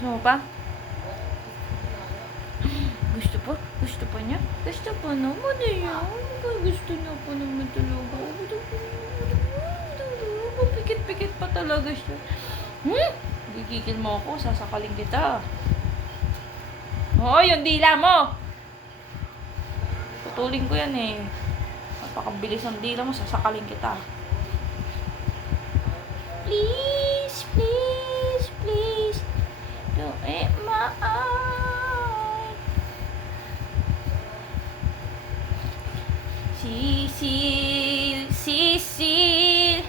Gusto mo pa? Gusto pa niya? Gusto pa naman eh. Gusto niya pa naman talaga. Pikit-pikit pa talaga siya. Gigigil mo ako, sasakalin kita. Yung dila mo! Putulin ko yan eh. Napakabilis ang dila mo, sasakalin kita. Please, please, please. Don't eat my eye. Sisil.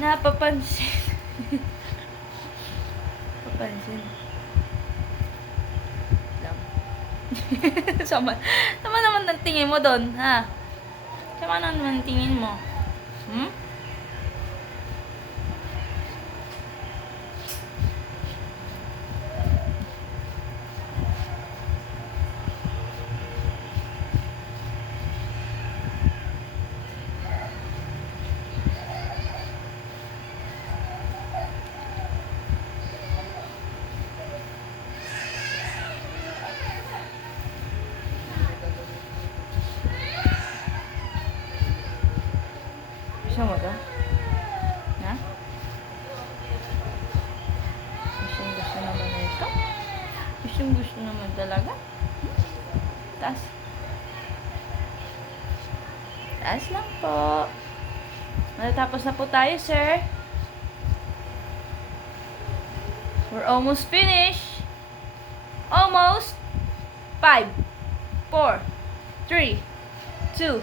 Napapansin. Papansin. Lang. Sama naman ng tingin mo doon, ha? Sama naman ng tingin mo. Gusto mo to? Ha? Gusto naman na ito? Gusto naman talaga? Taas. Taas lang po. Matatapos na po tayo, sir. We're almost finished. Almost. 5, 4, 3, 2,